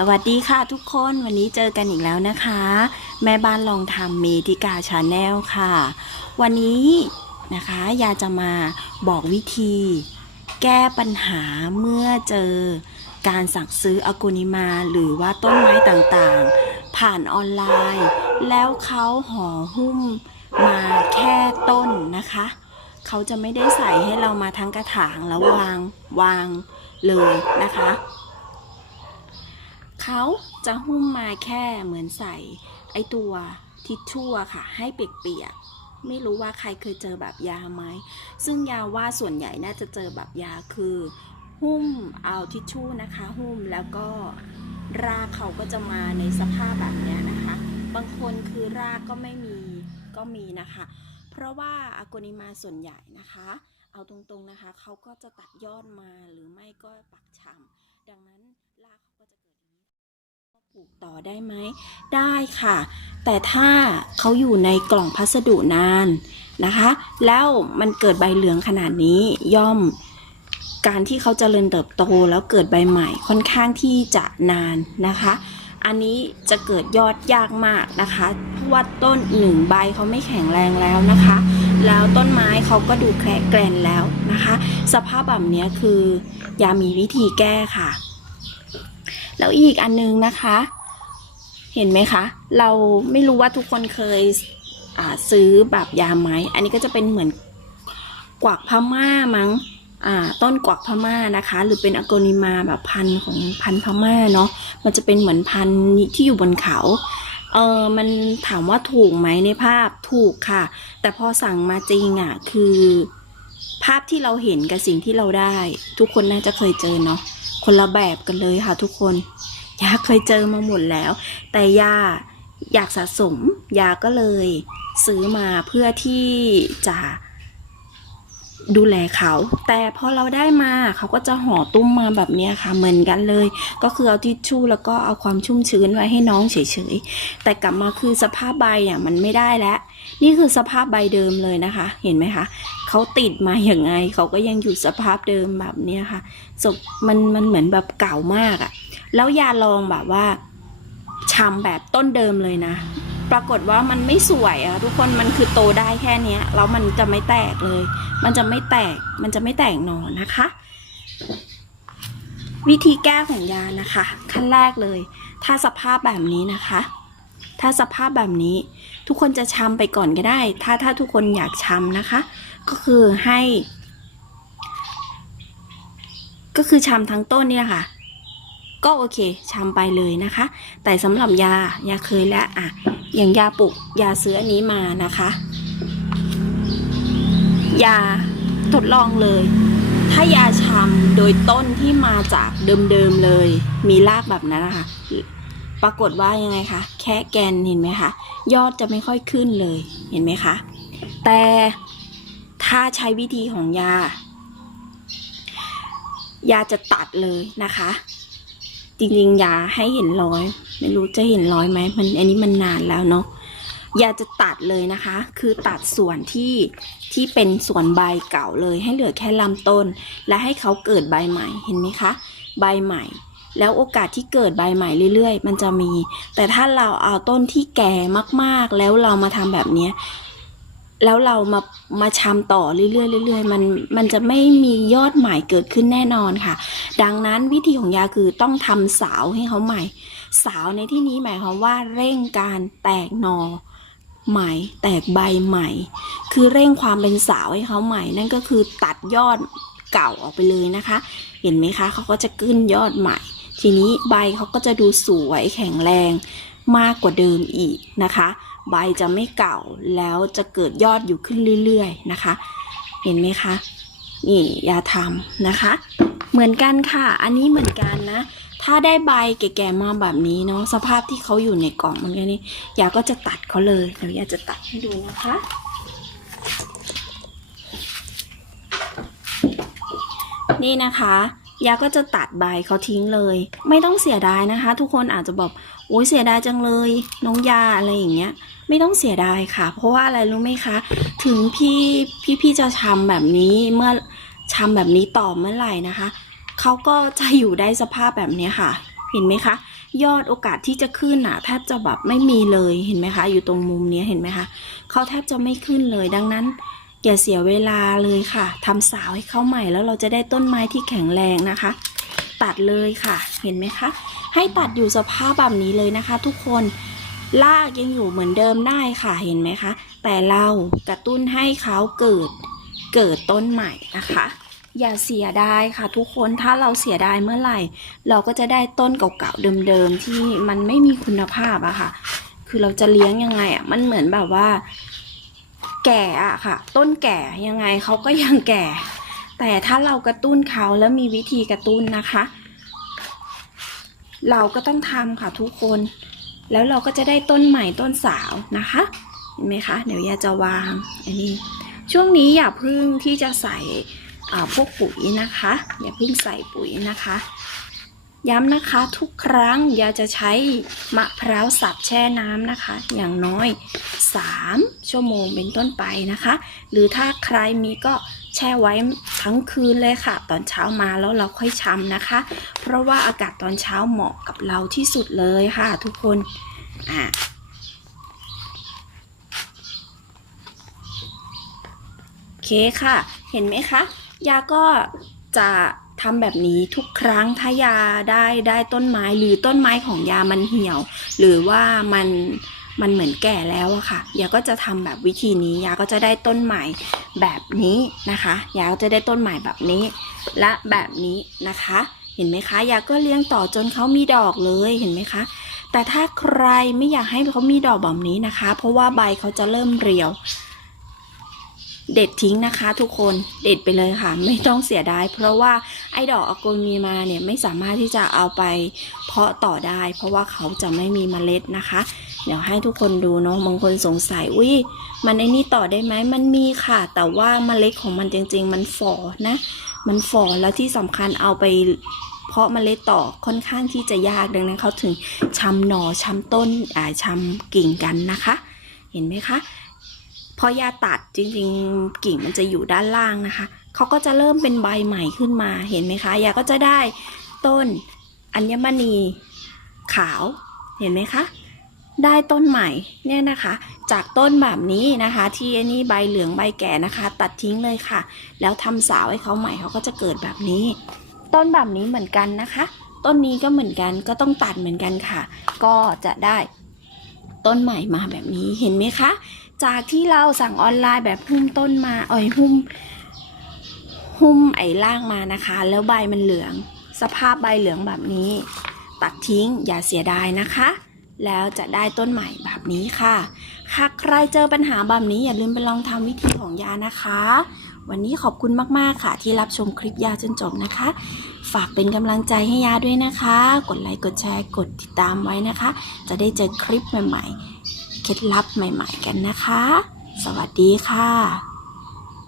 สวัสดีค่ะทุกคนวันนี้เจอกันอีกแล้วนะคะ แม่บ้านลองทำเมติกาชาแนลค่ะ วันนี้นะคะยาจะมาบอกวิธี แก้ปัญหาเมื่อเจอการสั่งซื้ออากุนิมา หรือว่าต้นไม้ต่างๆ ผ่านออนไลน์ แล้วเขาห่อหุ้มมาแค่ต้นนะคะ เขาจะไม่ได้ใส่ให้เรามาทั้งกระถางแล้ววางวางเลยนะคะ เขาจะหุ้มมาแค่เหมือนใส่ไอตัวทิชชู่ค่ะ ให้เปียกๆไม่รู้ว่าใครเคยเจอแบบยาไหมซึ่งยาว่าส่วนใหญ่น่าจะเจอแบบยาคือ หุ้มเอาทิชชู่นะคะ หุ้มแล้วก็รากเขาก็จะมาในสภาพแบบนี้นะคะ บางคนคือรากก็ไม่มีก็มีนะคะ เพราะว่าอากนิมาส่วนใหญ่นะคะ เอาตรงๆนะคะเขาก็จะตัดยอดมาหรือไม่ก็ปักชำดังนั้น ปลูกต่อได้ไหม ได้ค่ะ แต่ถ้าเขาอยู่ในกล่องพัสดุนานนะคะ แล้วมันเกิดใบเหลืองขนาดนี้ย่อมการที่เขาจเจริญเติบโตแล้วเกิดใบใหม่ค่อนข้างที่จะนานนะคะ อันนี้จะเกิดยอดยากมากนะคะเพราะว่าต้นหนึ่งใบเขาไม่แข็งแรงแล้วนะคะ แล้วต้นไม้เขาก็ดูแคลแกรนแล้วนะคะ สภาพแบบนี้คือยามีวิธีแก้ค่ะ แล้วอีกอันนึงนะคะ เห็นไหมคะ เราไม่รู้ว่าทุกคนเคยซื้อแบบยาไหมอันนี้ก็จะเป็นเหมือนกวักพม่ามั้งต้นกวักพม่านะคะ หรือเป็นอโกนิมาแบบพันธุ์ของพันธุ์พม่าเนาะมันจะเป็นเหมือนพันธุ์ที่อยู่บนเขาเออมันถามว่าถูกไหมในภาพถูกค่ะ แต่พอสั่งมาจริงอะคือ ภาพที่เราเห็นกับสิ่งที่เราได้ ทุกคนน่าจะเคยเจอเนาะ คนละแบบกันเลยค่ะทุกคนยาเคยเจอมาหมดแล้ว แต่ยาอยากสะสมยาก็เลยซื้อมาเพื่อที่จะดูแลเขา แต่พอเราได้มาเขาก็จะห่อตุ้มมาแบบนี้ค่ะเหมือนกันเลย ก็คือเอาทิชชู่แล้วก็เอาความชุ่มชื้นไว้ให้น้องเฉยๆ แต่กลับมาคือสภาพใบอะมันไม่ได้แล้ว นี่คือสภาพใบเดิมเลยนะคะ เห็นไหมคะ เขาติดมาอย่างไง เขาก็ยังอยู่สภาพเดิมแบบเนี้ยค่ะศพมันมันเหมือนแบบเก่ามากอะ แล้วยาลองแบบว่าชำแบบต้นเดิมเลยนะ ปรากฏว่ามันไม่สวยอะทุกคนมันคือโตได้แค่เนี้ยแล้วมันจะไม่แตกเลย มันจะไม่แตกมันจะไม่แตกหนอนะคะ วิธีแก้ของยานะคะ ขั้นแรกเลย ถ้าสภาพแบบนี้นะคะ ถ้าสภาพแบบนี้ ทุกคนจะชำไปก่อนก็ได้ ถ้าถ้าทุกคนอยากชำนะคะ ก็คือให้ ก็คือชำทั้งต้นเนี่ยค่ะ ก็โอเคชำไปเลยนะคะ แต่สำหรับยายาเคยแล้วอะอย่างยาปลูกยาซื้ออันนี้มานะคะ ยาทดลองเลย ถ้ายาชำโดยต้นที่มาจากเดิมๆเลย มีรากแบบนั้นนะคะ ปรากฏว่ายังไงคะแค่แกนเห็นไหมคะยอดจะไม่ค่อยขึ้นเลยเห็นไหมคะแต่ถ้าใช้วิธีของยา ยาจะตัดเลยนะคะ จริงๆยาให้เห็นร้อย ไม่รู้จะเห็นร้อยไหมมันอันนี้มันนานแล้วเนาะยาจะตัดเลยนะคะ คือตัดส่วนที่ที่เป็นส่วนใบเก่าเลย ให้เหลือแค่ลำต้น และให้เขาเกิดใบใหม่เห็นไหมคะ ใบใหม่ แล้วโอกาสที่เกิดใบใหม่เรื่อยๆ มันจะมี แต่ถ้าเราเอาต้นที่แก่มากๆ แล้วเรามาทำแบบเนี้ยแล้วเรามามาชำต่อเรื่อยๆเรื่อยๆมันมันจะไม่มียอดใหม่เกิดขึ้นแน่นอนค่ะ ดังนั้นวิธีของยาคือต้องทำสาวให้เขาใหม่ สาวในที่นี้หมายความว่าเร่งการแตกหนอใหม่ แตกใบใหม่ คือเร่งความเป็นสาวให้เขาใหม่ นั่นก็คือตัดยอดเก่าออกไปเลยนะคะ เห็นไหมคะเขาก็จะขึ้นยอดใหม่ ทีนี้ใบเขาก็จะดูสวยแข็งแรงมากกว่าเดิมอีกนะคะ ใบจะไม่เก่าแล้วจะเกิดยอดอยู่ขึ้นเรื่อยๆนะคะ เห็นไหมคะนี่ยาทำนะคะ เหมือนกันค่ะ อันนี้เหมือนกันนะ ถ้าได้ใบแก่ๆมาแบบนี้เนาะสภาพที่เขาอยู่ในกล่องมันแค่นี้ยาก็จะตัดเขาเลยเดี๋ยวยาจะตัดให้ดูนะคะนี่นะคะ ยาก็จะตัดใบเขาทิ้งเลย ไม่ต้องเสียดายนะคะ ทุกคนอาจจะบอกโอ้ยเสียดายจังเลย น้องยาอะไรอย่างเงี้ย ไม่ต้องเสียดายค่ะ เพราะว่าอะไรรู้ไหมคะ ถึงพี่พี่พี่จะทำแบบนี้เมื่อทำแบบนี้ต่อเมื่อไหร่นะคะเขาก็จะอยู่ได้สภาพแบบนี้ค่ะ เห็นไหมคะ ยอดโอกาสที่จะขึ้นอะแทบจะแบบไม่มีเลยเห็นไหมคะ อยู่ตรงมุมนี้เห็นไหมคะเขาแทบจะไม่ขึ้นเลยดังนั้น อย่าเสียเวลาเลยค่ะทำสาวให้เขาใหม่แล้วเราจะได้ต้นไม้ที่แข็งแรงนะคะ ตัดเลยค่ะ เห็นไหมคะ ให้ตัดอยู่สภาพแบบนี้เลยนะคะ ทุกคนรากยังอยู่เหมือนเดิมได้ค่ะเห็นไหมคะ แต่เรากระตุ้นให้เขาเกิดเกิดต้นใหม่นะคะ อย่าเสียดายค่ะ ทุกคนถ้าเราเสียดายเมื่อไหร่ เราก็จะได้ต้นเก่าๆเดิมๆที่มันไม่มีคุณภาพอะค่ะ คือเราจะเลี้ยงยังไงอะมันเหมือนแบบว่า แก่อะค่ะ ต้นแก่ยังไงเขาก็ยังแก่ แต่ถ้าเรากระตุ้นเขาแล้วมีวิธีกระตุ้นนะคะ เราก็ต้องทำค่ะทุกคน แล้วเราก็จะได้ต้นใหม่ต้นสาวนะคะเห็นไหมคะเดี๋ยวยาจะวางอันนี้ช่วงนี้อย่าพึ่งที่จะใส่พวกปุ๋ยนะคะ อย่าพึ่งใส่ปุ๋ยนะคะ ย้ำนะคะทุกครั้งยาจะใช้มะพร้าวสับแช่น้ำนะคะ อย่างน้อย 3 ชั่วโมงเป็นต้นไปนะคะ หรือถ้าใครมีก็แช่ไว้ทั้งคืนเลยค่ะ ตอนเช้ามาแล้วเราค่อยชำนะคะ เพราะว่าอากาศตอนเช้าเหมาะกับเราที่สุดเลยค่ะทุกคนอะโอเคค่ะ เห็นไหมคะยาก็จะ ทำแบบนี้ทุกครั้งถ้ายาได้ได้ต้นไม้หรือต้นไม้ของยามันเหี่ยว หรือว่ามันมันเหมือนแก่แล้วอะค่ะ ยาก็จะทำแบบวิธีนี้ ยาก็จะได้ต้นใหม่แบบนี้นะคะ ยาก็จะได้ต้นใหม่แบบนี้ และแบบนี้นะคะ เห็นไหมคะ ยาก็เลี้ยงต่อจนเขามีดอกเลย เห็นไหมคะ แต่ถ้าใครไม่อยากให้เขามีดอกแบบนี้นะคะ เพราะว่าใบเขาจะเริ่มเรียว เด็ดทิ้งนะคะทุกคนเด็ดไปเลยค่ะ ไม่ต้องเสียดายเพราะว่าไอ้ดอกอโกนีมาเนี่ยไม่สามารถที่จะเอาไปเพาะต่อได้ เพราะว่าเขาจะไม่มีเมล็ดนะคะ เดี๋ยวให้ทุกคนดูเนาะบางคนสงสัยอุ้ยมันไอ้นี่ต่อได้ไหมมันมีค่ะ แต่ว่าเมล็ดของมันจริง ๆ มันฝ่อนะ มันฝ่อแล้วที่สำคัญเอาไปเพาะเมล็ดต่อค่อนข้างที่จะยากดังนั้นเขาถึงชำหน่อชำต้นอ่าชำกิ่งกันนะคะ เห็นไหมคะ พอยาตัดจริงๆกิ่งมันจะอยู่ด้านล่างนะคะเขาก็จะเริ่มเป็นใบใหม่ขึ้นมาเห็นไหมคะยาก็จะได้ต้นอัญมณีขาวเห็นไหมคะ ได้ต้นใหม่เนี่ยนะคะ จากต้นแบบนี้นะคะ ที่อันนี้ใบเหลืองใบแก่นะคะ ตัดทิ้งเลยค่ะ แล้วทำสาวให้เขาใหม่เขาก็จะเกิดแบบนี้ ต้นแบบนี้เหมือนกันนะคะ ต้นนี้ก็เหมือนกันก็ต้องตัดเหมือนกันค่ะ ก็จะได้ต้นใหม่มาแบบนี้เห็นไหมคะ จากที่เราสั่งออนไลน์แบบหุ้มต้นมาอ่อยหุ้ม หุ้มไอ้ล่างมานะคะ แล้วใบมันเหลือง สภาพใบเหลืองแบบนี้ ตัดทิ้งอย่าเสียดายนะคะ แล้วจะได้ต้นใหม่แบบนี้ค่ะ หากใครเจอปัญหาแบบนี้อย่าลืมไปลองทำวิธีของยานะคะ วันนี้ขอบคุณมากๆค่ะ ที่รับชมคลิปยาจนจบนะคะ ฝากเป็นกำลังใจให้ยาด้วยนะคะ กดไลค์กดแชร์กดติดตามไว้นะคะ จะได้เจอคลิปใหม่ๆ เคล็ดลับใหม่ ๆ กันนะคะ สวัสดีค่ะ